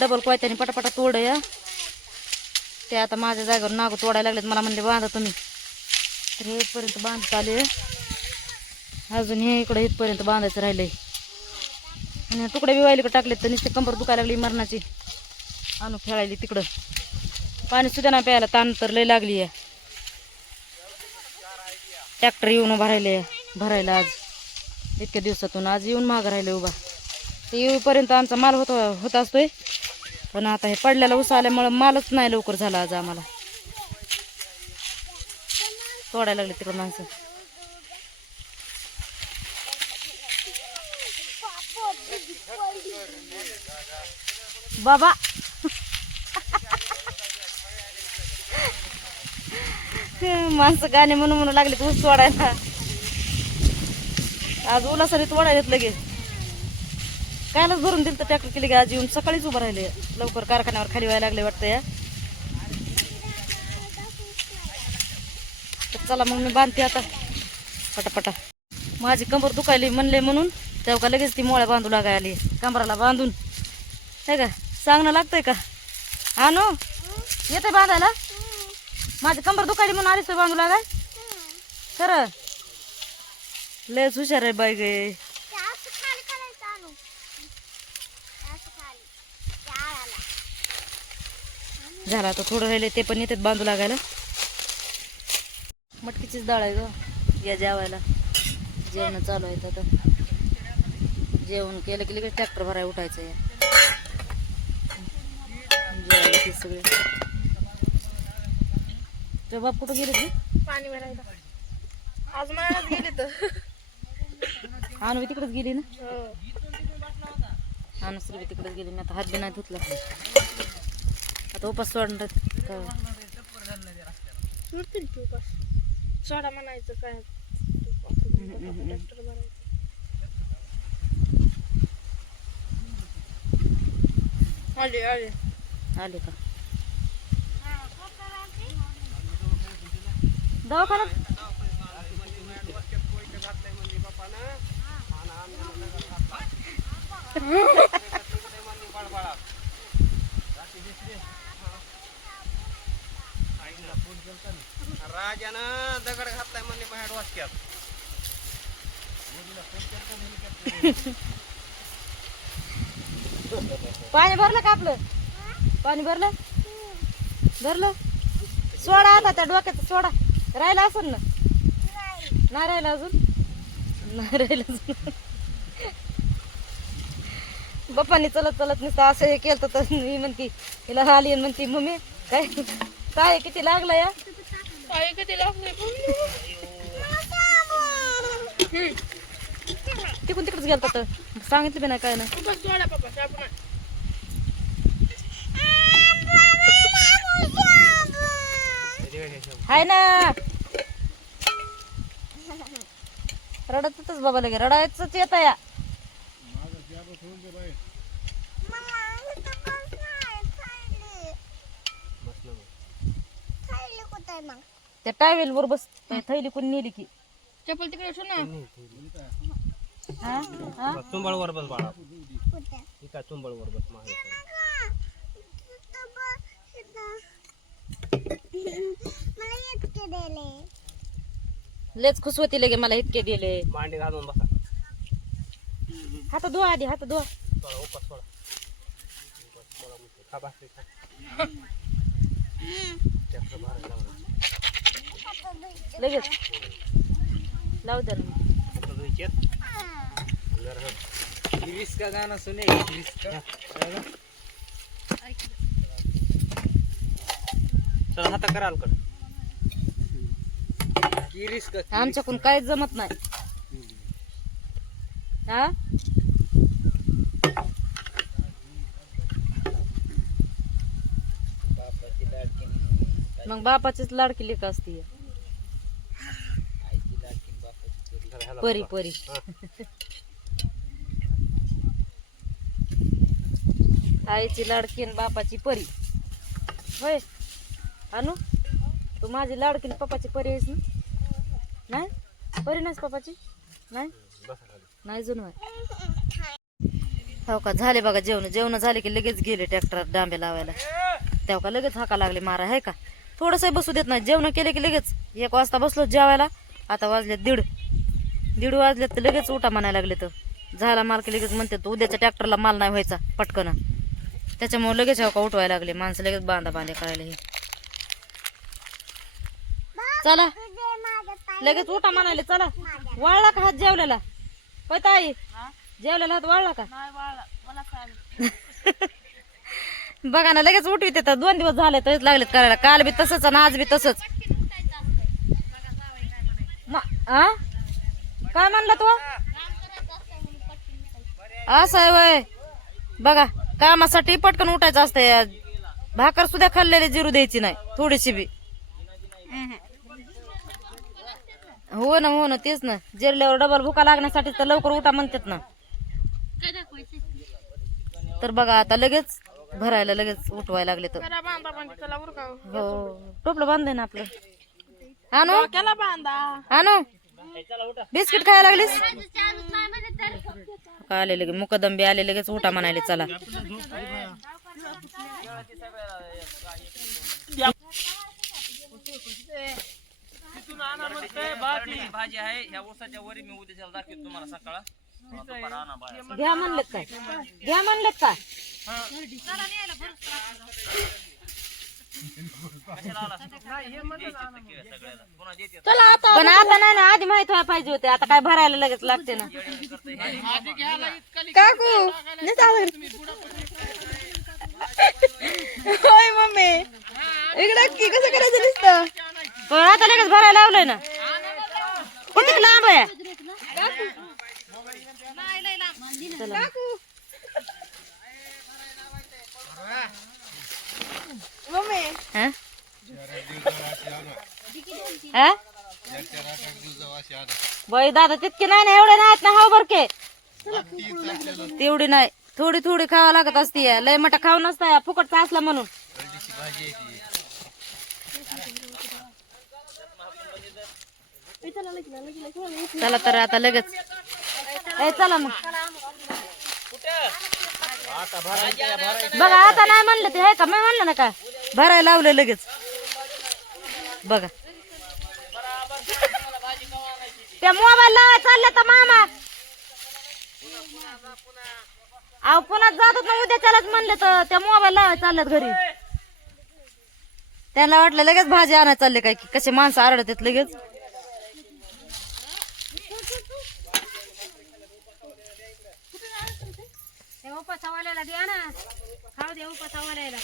Double कोयत्याने पटापटा तोड या. ते आता माझ्या जागेवर नागू तोडायला लागलेत. मला म्हणले बांधा तुम्ही, तर हे इथपर्यंत बांधत आले. अजून हे इकडे इथपर्यंत बांधायचं राहिलंय. आणि तुकडे बिवायला टाकलेत तर नुसते कंबर दुखायला लागली मरणाची. आणू खेळायली तिकडं. पाणी सुद्धा नाही प्यायला, ताण तर लय लागली आहे. ट्रॅक्टर येऊन भरायला आज इतक्या दिवसातून आज येऊन मागं राहिले उभा. ते येऊपर्यंत आमचा माल होत असतोय. पण आता हे पडल्याला ऊस आल्यामुळं मालच नाही लवकर झाला आज आम्हाला. तोडायला लागले तिकडं माणसं. बाबा माणसं गाणे म्हणून लागले ऊस तोडायला. आज उलासरी तोडायला लगेच. कायलाच भरून दिलं तर ट्रॅक्टर केली की आज येऊन सकाळीच उभं राहिले. लवकर कारखान्यावर खाली व्हायला लागले वाटतं या. तर चला मग मी बांधते आता पटापटा. माझी कंबर दुखायली म्हणले म्हणून तेव्हा का लगेच ती मोळ्या बांधू लागाय आली. कंबराला बांधून आहे का सांगणं लागतंय का. आणू येते बांधायला. माझी कंबर दुखायली म्हणून आलीच बांधू लागाय. खरं लयच हुशार आहे बाई गे. झाला आता थोडं राहिले ते पण येतात बांधू लागायला. मटकीचीच डाळ आहे ग या जेवायला. जेवण चालू आहेत आता. जेवण केलं की लगेच ट्रॅक्टर भरायला उठायचं या जेवायला. ते सगळे तुझे बाप कुठं गेले तू पाणी भरायला? आज मळ्यात गेले तर. आणू तिकडेच गेली ना. आणू श्री तिकडेच गेली. मी आता हात बी नाही धुतला. आता उपास सोडणार सोडा म्हणायचं काय. आले आले आले का दवाखान्यात. राजानं दगड घातलाय म्हणले बाहेर वाचक्यात. पाणी भरलं का आपलं. पाणी भरलं भरलं. सोडा आता त्या डोक्यात सोडा. राहिला असेल ना. नाही राहिला अजून. नाही राहिलं अजून. बाप्पानी चलत चलत नुसतं असं हे केलं तर मी म्हणती हिला आली म्हणती मम्मी काय काय किती लागलं या. किती लागले. तिकडून तिकडेच गेलता तर सांगितलं बी नाही काय नाही. सोडा पप्पा साबण हाय ना. रडतच बाबा लगे रडायचंच येत या. त्या टावेल वर बस. थैली कोणी नेली की चप्पल तिकडे ठेव ना. तुंबळवर बस बाळा. ठीक आहे तुंबळवर बस. लेच खुश होती लगे मला इतके दिले. मांडी घालून बसा. हात धुवा आधी हात धुवा. सोडा उपास सोडा. खा भाकरी खा. ट्रॅक्टर भरायला लावला. लगेच लावू द्या ना. का गाणं सुने. चल हाता कराल कर. आमच्याकडून काहीच जमत नाही. हा मग बापाचीच लाडकी लेक असती. परी परी आईची लाडकी आणि बापाची परी होय. आणू तू माझी लाडकी आणि पप्पाची परी आहेस ना. नाही परी नाहीस पप्पाची. नाही नाही जुन हो का झाले बघा जेवण झाले की लगेच गेले ट्रॅक्टर डांबे लावायला. तेव्हा का लगेच हाका लागले मारा आहे का. थोडंसं बसू देत नाही. जेवण केले की लगेच 1 वाजता बसलो जेवायला. आता वाजले 1:30 वाजले तर लगेच उठा म्हणायला लागले. तर झाला माल की लगेच म्हणते उद्याच्या ट्रॅक्टरला माल नाही व्हायचा पटकन. त्याच्यामुळे लगेच हो का उठवायला लागले माणसं. लगेच बांधा करायला हे. चला लगेच उठा म्हणाले. चला वाळला का हात जेवलेला पता आई जेवलेला हात वाळला का बघा ना लगेच उठवीत येतात. 2 दिवस झाले तरीच लागलेत करायला. काल बी तसंच आणि आज बी तसंच. काय म्हणला तू असं आहे वय. बघा कामासाठी पटकन उठायचं असतंय. भाकर सुद्धा खाल्लेली जिरू द्यायची नाही थोडीशी बी. हो ना तेच ना. जिरल्यावर डबल भुका लागण्यासाठी तर लवकर उठा म्हणतात ना. तर बघा आता लगेच भरायला लगेच उठवायला लागले. तर हो टोपलं बांधलंय ना आपलं. आणू बिस्किट खायला लागलीस का. आले लगे मुकदंबी आले लगेच उठा म्हणाले. चला भाजी आहे ह्या ऊसाच्या वरी मी उद्या दाखवतो तुम्हाला सकाळ. घ्या म्हणलेत काय पण आता नाही ना. आधी माहित व्हायला पाहिजे होते. आता काय भरायला लगेच लागते ना. काकू होय मम्मी इकडं की कसं करायचं नुसतं. पण आता लगेच भरायला लावलंय ना. किती लांब आहे. चला. मम्मी हा? हा? बाई दादा तितके नाही ना. एवढे नाहीत ना. हाव बरके तेवढी नाही. थोडी खावा लागत असते. लय मोठा खाऊ नसता फुकटचा असला म्हणून. चला तर आता लगेच चला मग. बघा आता नाही म्हणलं ते आहे का. मी म्हणलं ना का भरायला लावलं लगेच. बघा त्या मोबाईल लावाय चालले तर मामा. अहो पुन्हा जातात ना उद्या त्यालाच म्हणले तर त्या मोबाईल लावाय चालल्यात घरी. त्यांना वाटलं लगेच भाजी आणायला चालले काय की. कसे माणसं आरडतात लगेच. उपासावाल्याला द्या ना खाऊ द्या उपासावाल्याला.